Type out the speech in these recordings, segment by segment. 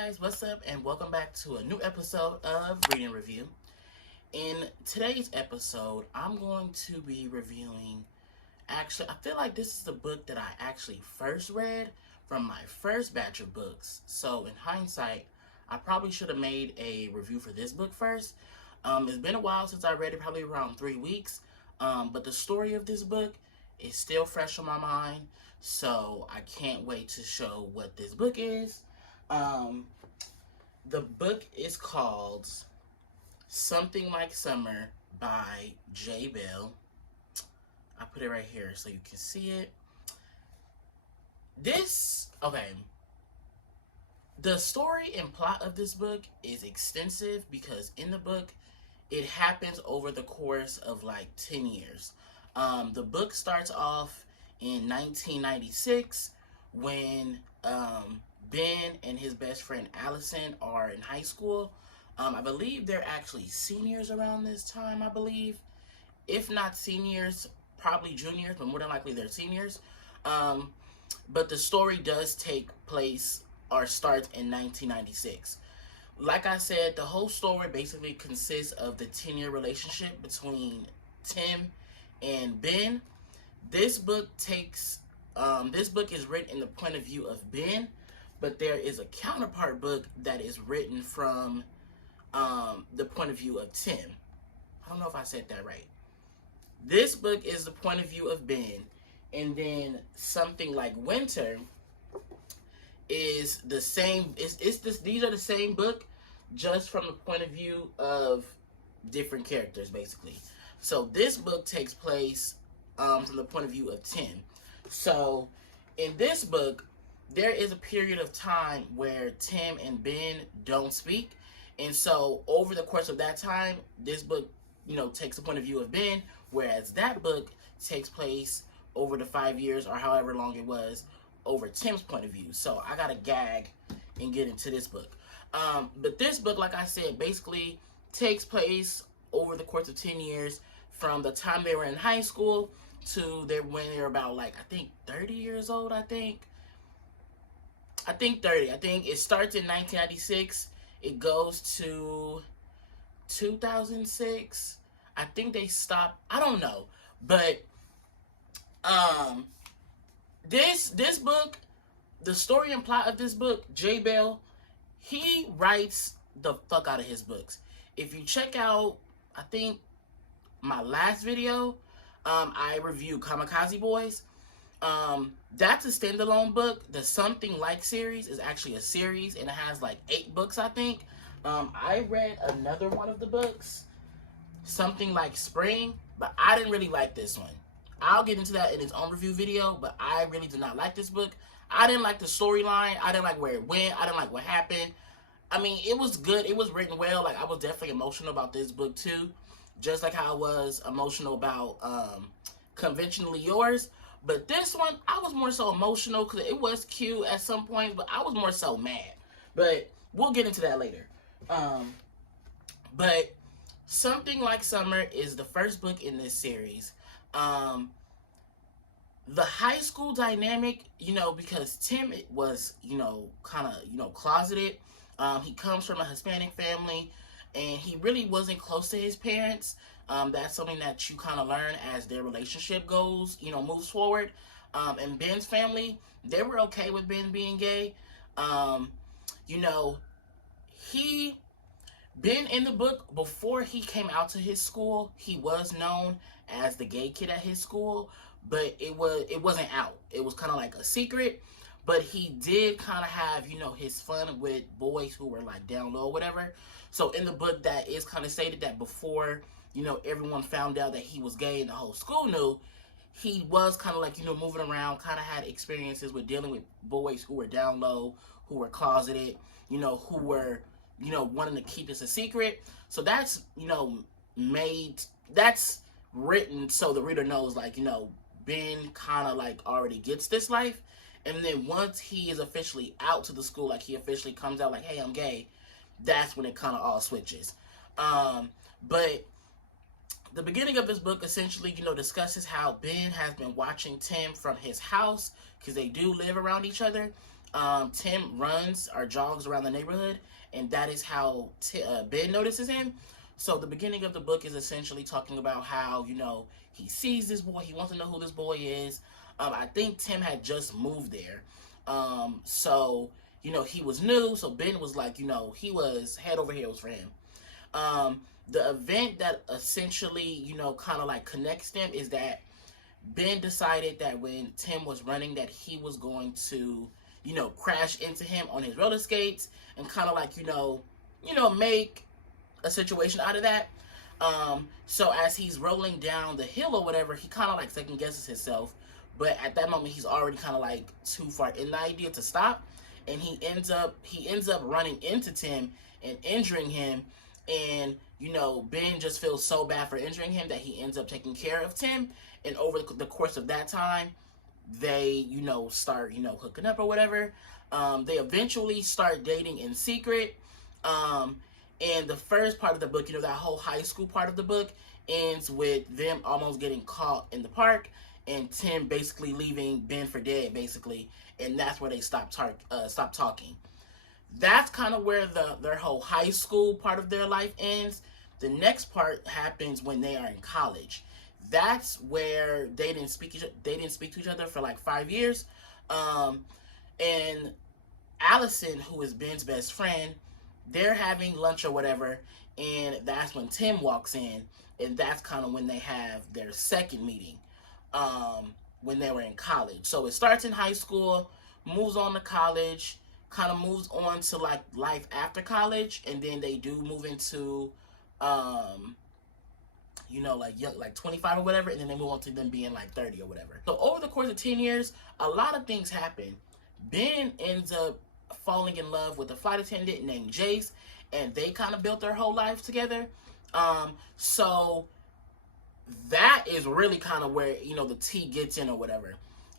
guys, what's up, and welcome back to a new episode of Reading Review. In today's episode, I'm going to be reviewing, I feel like this is the book that I actually first read from my first batch of books. So in hindsight, I probably should have made a review for this book first. It's been a while since I read it, probably around 3 weeks, but the story of this book is still fresh on my mind, so I can't wait to show what this book is. The book is called Something Like Summer by J. Bell. I put it right here so you can see it. The story and plot of this book is extensive because in the book, it happens over the course of like 10 years. The book starts off in 1996 when Ben and his best friend Allison are in high school. I believe they're actually seniors around this time, I believe. If not seniors, probably juniors, but more than likely they're seniors. But the story does take place or starts in 1996. Like I said, the whole story basically consists of the 10-year relationship between Tim and Ben. This book is written in the point of view of Ben, but there is a counterpart book that is written from the point of view of Tim. I don't know if I said that right. This book is the point of view of Ben, and then Something Like Winter is the same. These are the same book, just from the point of view of different characters, basically. So this book takes place from the point of view of Tim. So in this book, there is a period of time where Tim and Ben don't speak. And so over the course of that time, this book, takes the point of view of Ben, whereas that book takes place over the 5 years or however long it was over Tim's point of view. So I got to gag and get into this book. But this book, like I said, basically takes place over the course of 10 years from the time they were in high school to when they were about, like, I think 30 years old, I think 30. I think it starts in 1996. It goes to 2006. I think they stopped. I don't know. But this book, the story and plot of this book, J. Bell, he writes the fuck out of his books. If you check out, I think, my last video, I reviewed Kamikaze Boys. That's a standalone book. The Something Like series is actually a series, and it has like 8 books, I think. I read another one of the books, Something Like Spring, but I didn't really like this one. I'll get into that in its own review video, but I really did not like this book. I didn't like the storyline. I didn't like where it went. I didn't like what happened. I mean, it was good. It was written well. Like, I was definitely emotional about this book, too. Just like how I was emotional about Conventionally Yours. But this one, I was more so emotional because it was cute at some points, but I was more so mad. But we'll get into that later. But Something Like Summer is the first book in this series. The high school dynamic, because Tim was, kind of, closeted. He comes from a Hispanic family, and he really wasn't close to his parents. That's something that you kind of learn as their relationship goes, moves forward. And Ben's family, they were okay with Ben being gay. Ben in the book, before he came out to his school, he was known as the gay kid at his school, but it wasn't out. It was kind of like a secret, but he did kind of have, his fun with boys who were like down low or whatever. So in the book, that is kind of stated that before, everyone found out that he was gay and the whole school knew, he was kind of like, moving around, kind of had experiences with dealing with boys who were down low, who were closeted, who were, wanting to keep this a secret. So that's, that's written so the reader knows, like, Ben kind of like already gets this life. And then once he is officially out to the school, like he officially comes out like, hey, I'm gay, that's when it kind of all switches. But the beginning of this book essentially, discusses how Ben has been watching Tim from his house, because they do live around each other. Tim runs or jogs around the neighborhood, and that is how Ben notices him. So the beginning of the book is essentially talking about how, he sees this boy, he wants to know who this boy is. I think Tim had just moved there. So, he was new, so Ben was like, he was head over heels for him. The event that essentially, kind of like connects them is that Ben decided that when Tim was running that he was going to, crash into him on his roller skates and kind of like, make a situation out of that. So as he's rolling down the hill or whatever, he kind of like second guesses himself. But at that moment, he's already kind of like too far in the idea to stop. And he ends up running into Tim and injuring him. And, Ben just feels so bad for injuring him that he ends up taking care of Tim. And over the course of that time, they, start, hooking up or whatever. They eventually start dating in secret. And the first part of the book, that whole high school part of the book ends with them almost getting caught in the park and Tim basically leaving Ben for dead, basically. And that's where they stop talking. That's kind of where their whole high school part of their life ends. The next part happens when they are in college. That's where they didn't speak to each other for like 5 years. And Allison, who is Ben's best friend, they're having lunch or whatever, and that's when Tim walks in, and that's kind of when they have their second meeting, when they were in college. So it starts in high school, moves on to college, kind of moves on to like life after college, and then they do move into, like 25 or whatever, and then they move on to them being like 30 or whatever. So over the course of 10 years, a lot of things happen. Ben ends up falling in love with a flight attendant named Jace, and they kind of built their whole life together. So that is really kind of where, the tea gets in or whatever.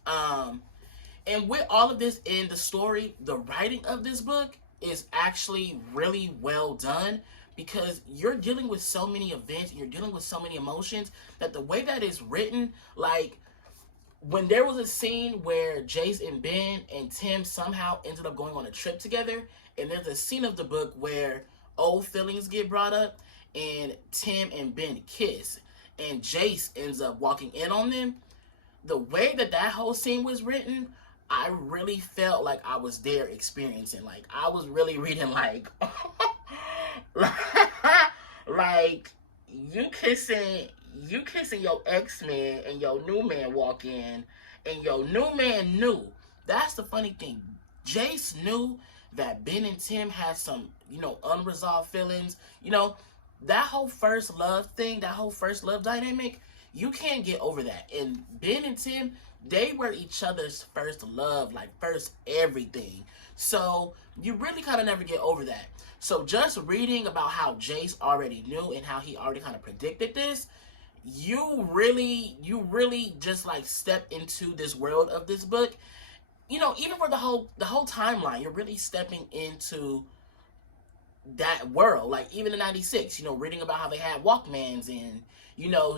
And with all of this in the story, the writing of this book is actually really well done, because you're dealing with so many events, you're dealing with so many emotions, that the way that it's written, like, when there was a scene where Jace and Ben and Tim somehow ended up going on a trip together, and there's a scene of the book where old feelings get brought up, and Tim and Ben kiss, and Jace ends up walking in on them, the way that whole scene was written, I really felt like I was there experiencing. Like, I was really reading like, like, you kissing your ex-man and your new man walk in, and your new man knew. That's the funny thing. Jace knew that Ben and Tim had some, unresolved feelings. That whole first love thing, that whole first love dynamic, you can't get over that. And Ben and Tim, they were each other's first love, like first everything. So you really kind of never get over that. So just reading about how Jace already knew and how he already kind of predicted this, you really just like step into this world of this book. Even for the whole timeline, you're really stepping into that world. Like, even in 96, reading about how they had Walkmans, and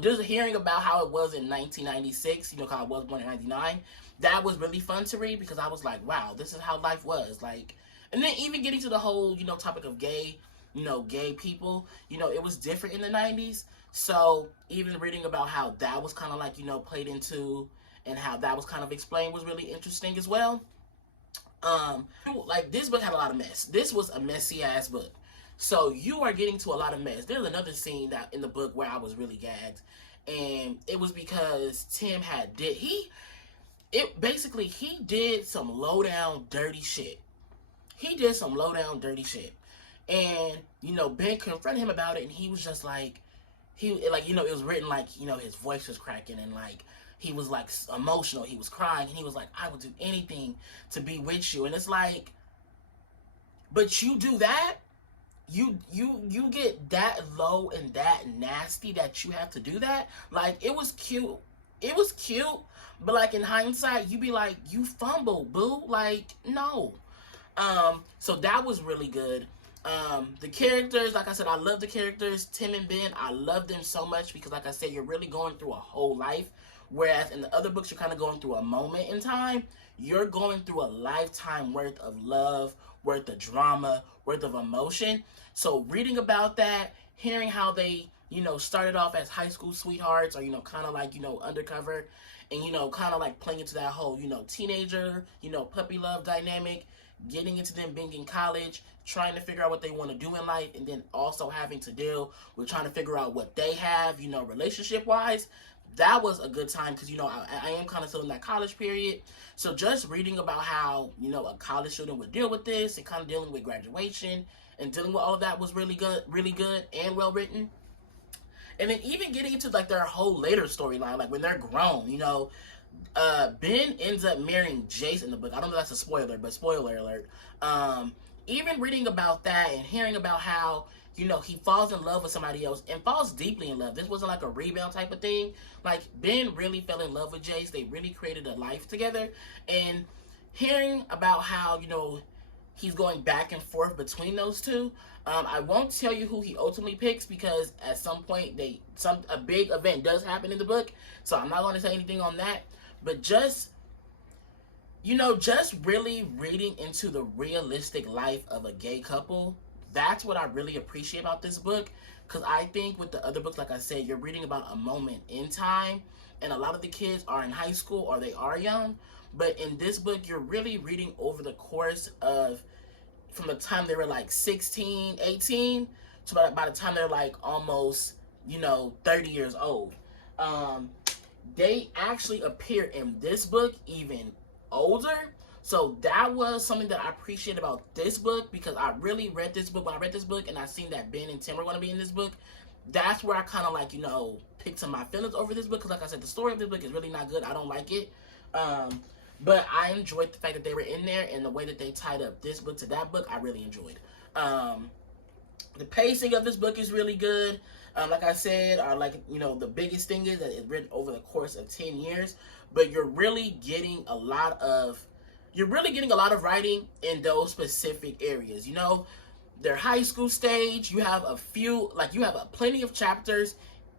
just hearing about how it was in 1996, because I was born in 99, that was really fun to read, because I was like, wow, this is how life was. Like, and then even getting to the whole, topic of gay people, it was different in the 90s. So even reading about how that was kind of like, played into, and how that was kind of explained, was really interesting as well. Like, this book had a lot of mess. This was a messy ass book. So you are getting to a lot of mess. There's another scene that in the book where I was really gagged, and it was because Tim he did some low down dirty shit. He did some low down dirty shit. And, Ben confronted him about it, and he was just like, it was written like, his voice was cracking, and like, he was like emotional, he was crying, and he was like, I would do anything to be with you. And it's like, but you do that? You get that low and that nasty that you have to do that? Like, it was cute. It was cute, but like, in hindsight, you be like, you fumbled, boo. Like, no. So that was really good. The characters, like I said, I love the characters. Tim and Ben, I love them so much, because like I said, you're really going through a whole life. Whereas in the other books, you're kind of going through a moment in time. you're going through a lifetime worth of love, worth of drama, worth of emotion. So reading about that, hearing how they, started off as high school sweethearts, or, kind of like, undercover, and, kind of like playing into that whole, teenager, puppy love dynamic, getting into them being in college, trying to figure out what they want to do in life, and then also having to deal with trying to figure out what they have, relationship wise. That was a good time because, I am kind of still in that college period. So just reading about how, a college student would deal with this and kind of dealing with graduation and dealing with all of that was really good and well written. And then even getting into like their whole later storyline, like when they're grown, Ben ends up marrying Jace in the book. I don't know if that's a spoiler, but spoiler alert. Even reading about that and hearing about how, he falls in love with somebody else and falls deeply in love. This wasn't like a rebound type of thing. Like, Ben really fell in love with Jace. They really created a life together. And hearing about how, he's going back and forth between those two. I won't tell you who he ultimately picks because at some point a big event does happen in the book. So I'm not going to say anything on that. But just really reading into the realistic life of a gay couple, that's what I really appreciate about this book. Because I think with the other books, like I said, you're reading about a moment in time, and a lot of the kids are in high school or they are young. But in this book, you're really reading over the course of, from the time they were like 16, 18, to by the time they're like almost, 30 years old. They actually appear in this book even older. So that was something that I appreciate about this book, because I really read this book. When I read this book and I seen that Ben and Tim were going to be in this book, that's where I kind of like, picked some of my feelings over this book. Because like I said, the story of this book is really not good. I don't like it. But I enjoyed the fact that they were in there, and the way that they tied up this book to that book, I really enjoyed. The pacing of this book is really good. Like I said, the biggest thing is that it's written over the course of 10 years, but you're really getting a lot of writing in those specific areas. Their high school stage, you have plenty of chapters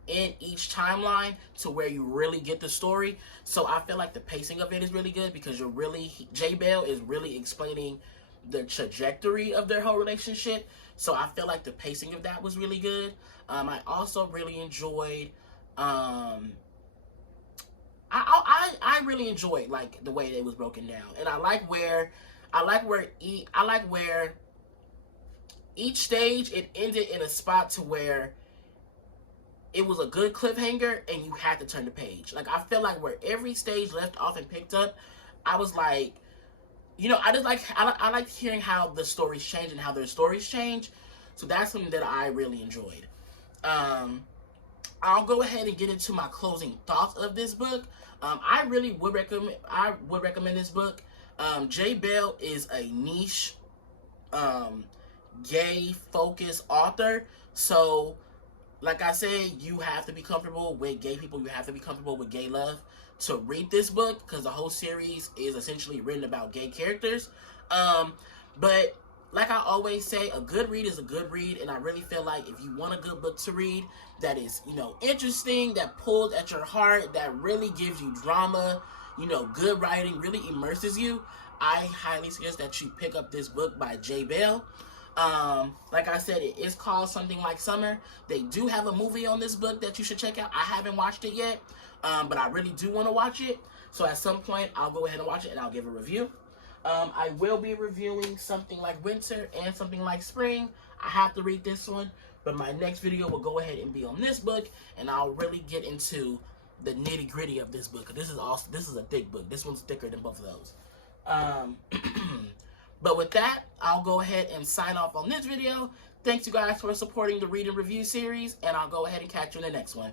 in each timeline to where you really get the story. So I feel like the pacing of it is really good because J Bell is really explaining the trajectory of their whole relationship. So I feel like the pacing of that was really good. I also really enjoyed, I really enjoyed like the way it was broken down, and I like where each stage it ended in a spot to where it was a good cliffhanger and you had to turn the page. Like, I feel like where every stage left off and picked up, I was like, I like hearing how the stories change and how their stories change. So that's something that I really enjoyed. I'll go ahead and get into my closing thoughts of this book. I would recommend this book. J Bell is a niche, gay focused author. So, like I said, you have to be comfortable with gay people. You have to be comfortable with gay love to read this book, because the whole series is essentially written about gay characters. But like I always say, a good read is a good read, and I really feel like if you want a good book to read that is, interesting, that pulls at your heart, that really gives you drama, good writing, really immerses you, I highly suggest that you pick up this book by J Bell. Like I said, it is called Something Like Summer. They do have a movie on this book that you should check out. I haven't watched it yet, but I really do want to watch it. So at some point, I'll go ahead and watch it and I'll give a review. I will be reviewing Something Like Winter and Something Like Spring. I have to read this one, but my next video will go ahead and be on this book, and I'll really get into the nitty gritty of this book. This is a thick book. This one's thicker than both of those. But with that, I'll go ahead and sign off on this video. Thanks you guys for supporting the Read and Review series, and I'll go ahead and catch you in the next one.